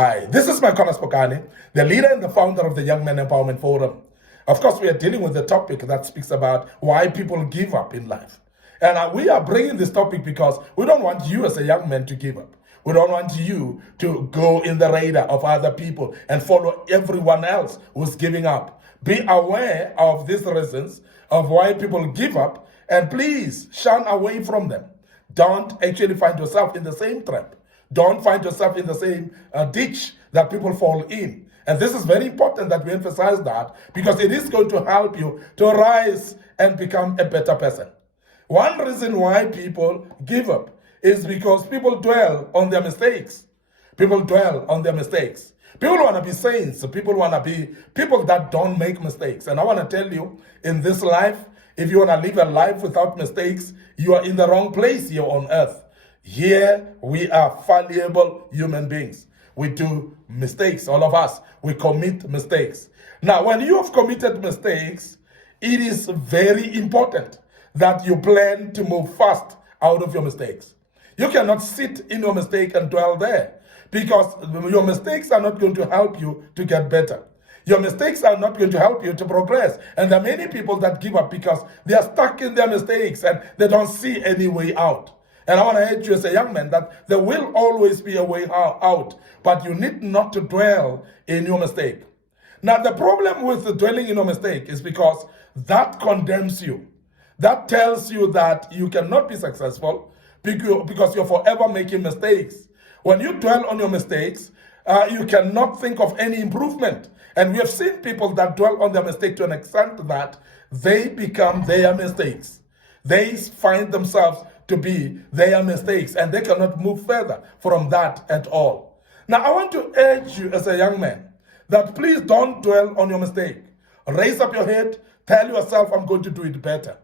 Hi, this is Micornus, Phokane, the leader and the founder of the Young Men Empowerment Forum. Of course, we are dealing with a topic that speaks about why people give up in life. And we are bringing this topic because we don't want you as a young man to give up. We don't want you to go in the radar of other people and follow everyone else who's giving up. Be aware of these reasons of why people give up, and please shun away from them. Don't actually find yourself in the same trap. Don't find yourself in the same ditch that people fall in. And this is very important that we emphasize that, because it is going to help you to rise and become a better person. One reason why people give up is because people dwell on their mistakes. People dwell on their mistakes. People want to be saints. People want to be people that don't make mistakes. And I want to tell you, in this life, if you want to live a life without mistakes, you are in the wrong place here on earth. Here, we are fallible human beings. We do mistakes, all of us. We commit mistakes. Now, when you have committed mistakes, it is very important that you plan to move fast out of your mistakes. You cannot sit in your mistake and dwell there, because your mistakes are not going to help you to get better. Your mistakes are not going to help you to progress. And there are many people that give up because they are stuck in their mistakes and they don't see any way out. And I want to urge you as a young man that there will always be a way out, but you need not to dwell in your mistake. Now, the problem with dwelling in your mistake is because that condemns you. That tells you that you cannot be successful because you're forever making mistakes. When you dwell on your mistakes, you cannot think of any improvement. And we have seen people that dwell on their mistake to an extent that they become their mistakes. They find themselves to be their mistakes, and they cannot move further from that at all. Now, I want to urge you as a young man that please don't dwell on your mistake. Raise up your head, tell yourself, I'm going to do it better.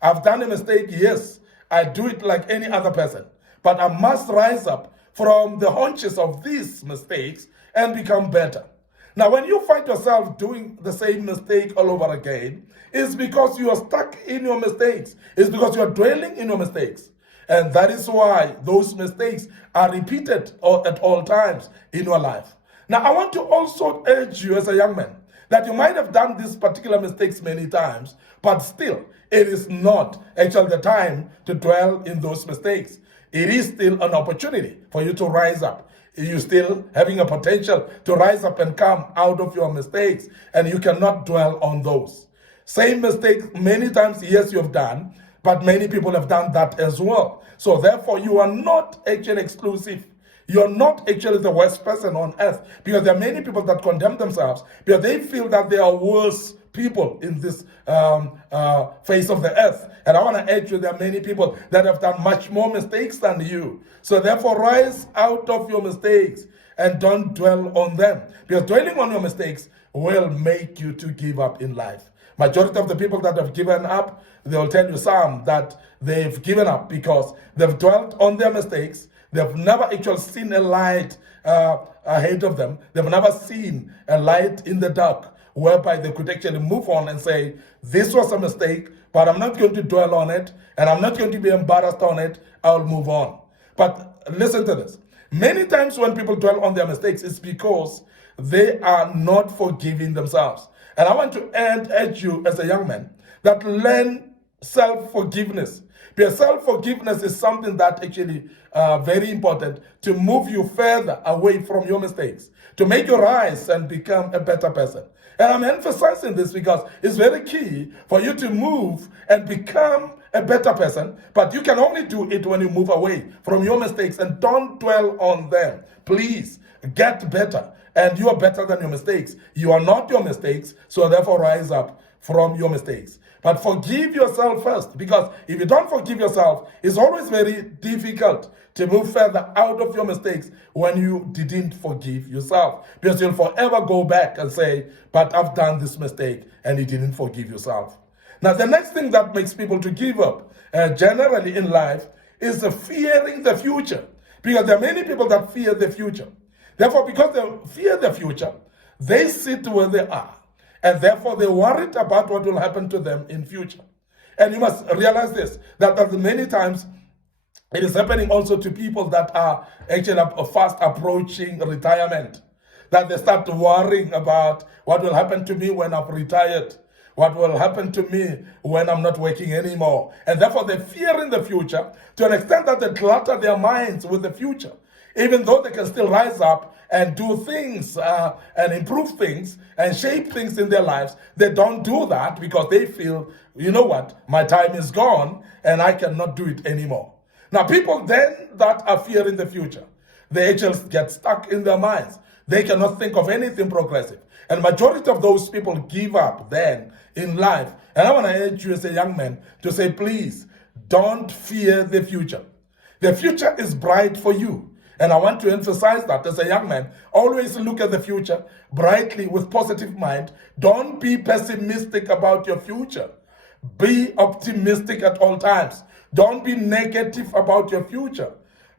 I've done a mistake, yes, I do it like any other person, but I must rise up from the haunches of these mistakes and become better. Now, when you find yourself doing the same mistake all over again, it's because you are stuck in your mistakes. It's because you are dwelling in your mistakes. And that is why those mistakes are repeated at all times in your life. Now, I want to also urge you as a young man that you might have done these particular mistakes many times, but still, it is not actually the time to dwell in those mistakes. It is still an opportunity for you to rise up. You're still having a potential to rise up and come out of your mistakes, and you cannot dwell on those. Same mistake many times, yes, you have done, but many people have done that as well. So therefore, you are not actually exclusive. You're not actually the worst person on earth, because there are many people that condemn themselves because they feel that they are worse people in this face of the earth. And I want to urge you, there are many people that have done much more mistakes than you. So therefore, rise out of your mistakes and don't dwell on them, because dwelling on your mistakes will make you to give up in life. Majority of the people that have given up, they'll tell you some that they've given up because they've dwelt on their mistakes. They've never actually seen a light ahead of them. They've never seen a light in the dark, whereby they could actually move on and say, this was a mistake, but I'm not going to dwell on it, and I'm not going to be embarrassed on it. I'll move on. But listen to this. Many times when people dwell on their mistakes, it's because they are not forgiving themselves. And I want to urge you as a young man that learn self-forgiveness. Because self-forgiveness is something that actually very important to move you further away from your mistakes, to make you rise and become a better person. And I'm emphasizing this because it's very key for you to move and become a better person, but you can only do it when you move away from your mistakes and don't dwell on them. Please get better, and you are better than your mistakes. You are not your mistakes, so therefore rise up from your mistakes. But forgive yourself first, because if you don't forgive yourself, it's always very difficult to move further out of your mistakes when you didn't forgive yourself, because you'll forever go back and say, but I've done this mistake, and you didn't forgive yourself. Now, the next thing that makes people to give up generally in life is fearing the future, because there are many people that fear the future. Therefore, because they fear the future, they sit where they are, and therefore they're worried about what will happen to them in future. And you must realize this, that many times It is happening also to people that are actually fast approaching retirement, that they start worrying about what will happen to me when I've retired, what will happen to me when I'm not working anymore. And therefore they fear in the future to an extent that they clutter their minds with the future. Even though they can still rise up and do things and improve things and shape things in their lives, they don't do that because they feel, you know what, my time is gone and I cannot do it anymore. Now, people then that are fearing the future, they just get stuck in their minds. They cannot think of anything progressive. And majority of those people give up then in life. And I want to urge you as a young man to say, please, don't fear the future. The future is bright for you. And I want to emphasize that as a young man, always look at the future brightly with positive mind. Don't be pessimistic about your future. Be optimistic at all times. Don't be negative about your future.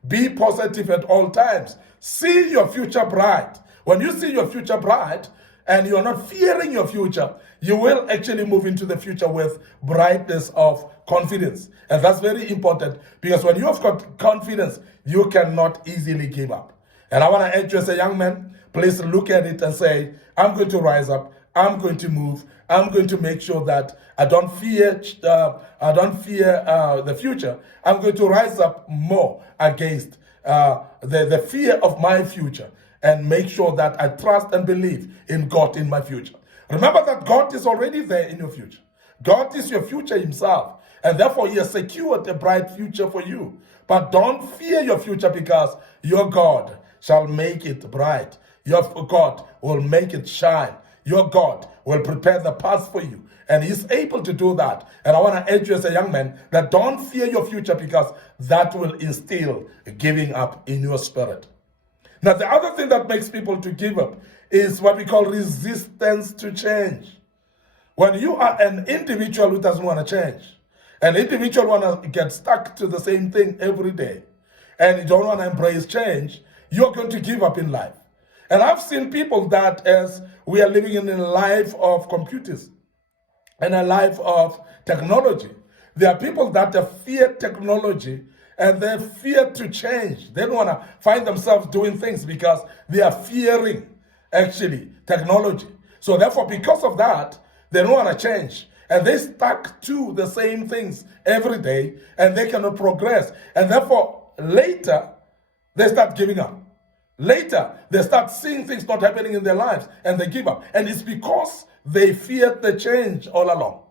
Be positive at all times. See your future bright. When you see your future bright and you're not fearing your future, you will actually move into the future with brightness of confidence. And that's very important because when you have got confidence, you cannot easily give up. And I want to urge you as a young man, please look at it and say, I'm going to rise up. I'm going to move. I'm going to make sure that I don't fear the future. I'm going to rise up more against the fear of my future and make sure that I trust and believe in God in my future. Remember that God is already there in your future. God is your future himself. And therefore, he has secured a bright future for you. But don't fear your future because your God shall make it bright. Your God will make it shine. Your God will prepare the path for you. And he's able to do that. And I want to urge you as a young man that don't fear your future because that will instill giving up in your spirit. Now, the other thing that makes people to give up is what we call resistance to change. When you are an individual who doesn't want to change, an individual want to get stuck to the same thing every day, and you don't want to embrace change, you're going to give up in life. And I've seen people that as we are living in a life of computers and a life of technology, there are people that fear technology and they fear to change. They don't want to find themselves doing things because they are fearing actually technology. So therefore, because of that, they don't want to change. And they stuck to the same things every day and they cannot progress. And therefore, later, they start giving up. Later, they start seeing things not happening in their lives and they give up. And it's because they feared the change all along.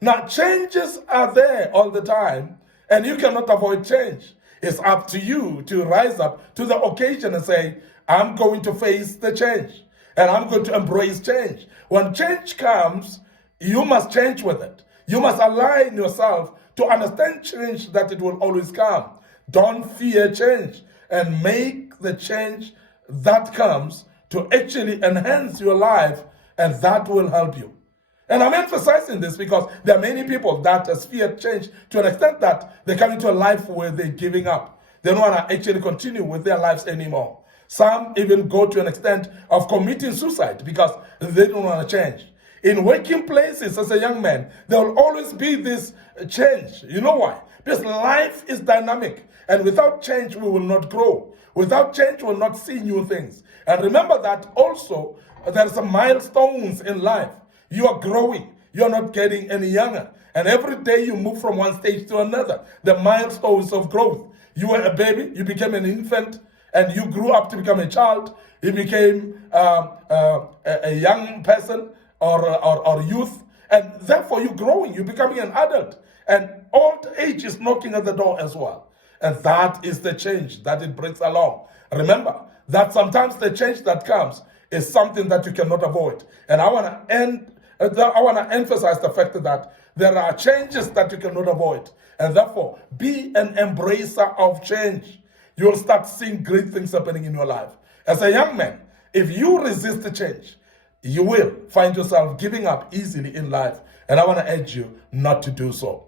Now, changes are there all the time and you cannot avoid change. It's up to you to rise up to the occasion and say, I'm going to face the change and I'm going to embrace change. When change comes, you must change with it. You must align yourself to understand change, that it will always come. Don't fear change and make the change that comes to actually enhance your life, and that will help you. And I'm emphasizing this because there are many people that fear change to an extent that they come into a life where they're giving up. They don't want to actually continue with their lives anymore. Some even go to an extent of committing suicide because they don't want to change. In working places as a young man, there will always be this change. You know why? Because life is dynamic. And without change, we will not grow. Without change, we will not see new things. And remember that also, there are some milestones in life. You are growing. You are not getting any younger. And every day you move from one stage to another. The milestones of growth. You were a baby, you became an infant, and you grew up to become a child. You became a young person, or youth, and therefore you're growing, you're becoming an adult, and old age is knocking at the door as well. And that is the change that it brings along. Remember that sometimes the change that comes is something that you cannot avoid. And I want to emphasize the fact that there are changes that you cannot avoid, and therefore be an embracer of change. You'll start seeing great things happening in your life. As a young man, if you resist the change, you will find yourself giving up easily in life. And I want to urge you not to do so.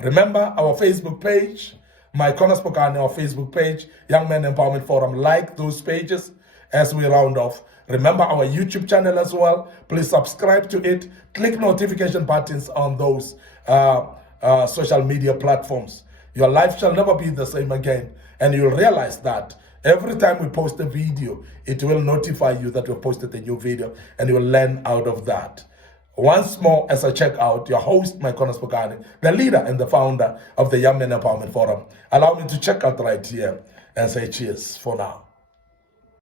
Remember our Facebook page, Micornus, Phokane, our Facebook page, Young Men Empowerment Forum. Like those pages as we round off. Remember our YouTube channel as well. Please subscribe to it. Click notification buttons on those social media platforms. Your life shall never be the same again. And you'll realize that every time we post a video, it will notify you that we've posted a new video, and you will learn out of that. Once more, as I check out, your host, Micornus, Phokane, the leader and the founder of the Young Men Empowerment Forum, allow me to check out right here and say cheers for now.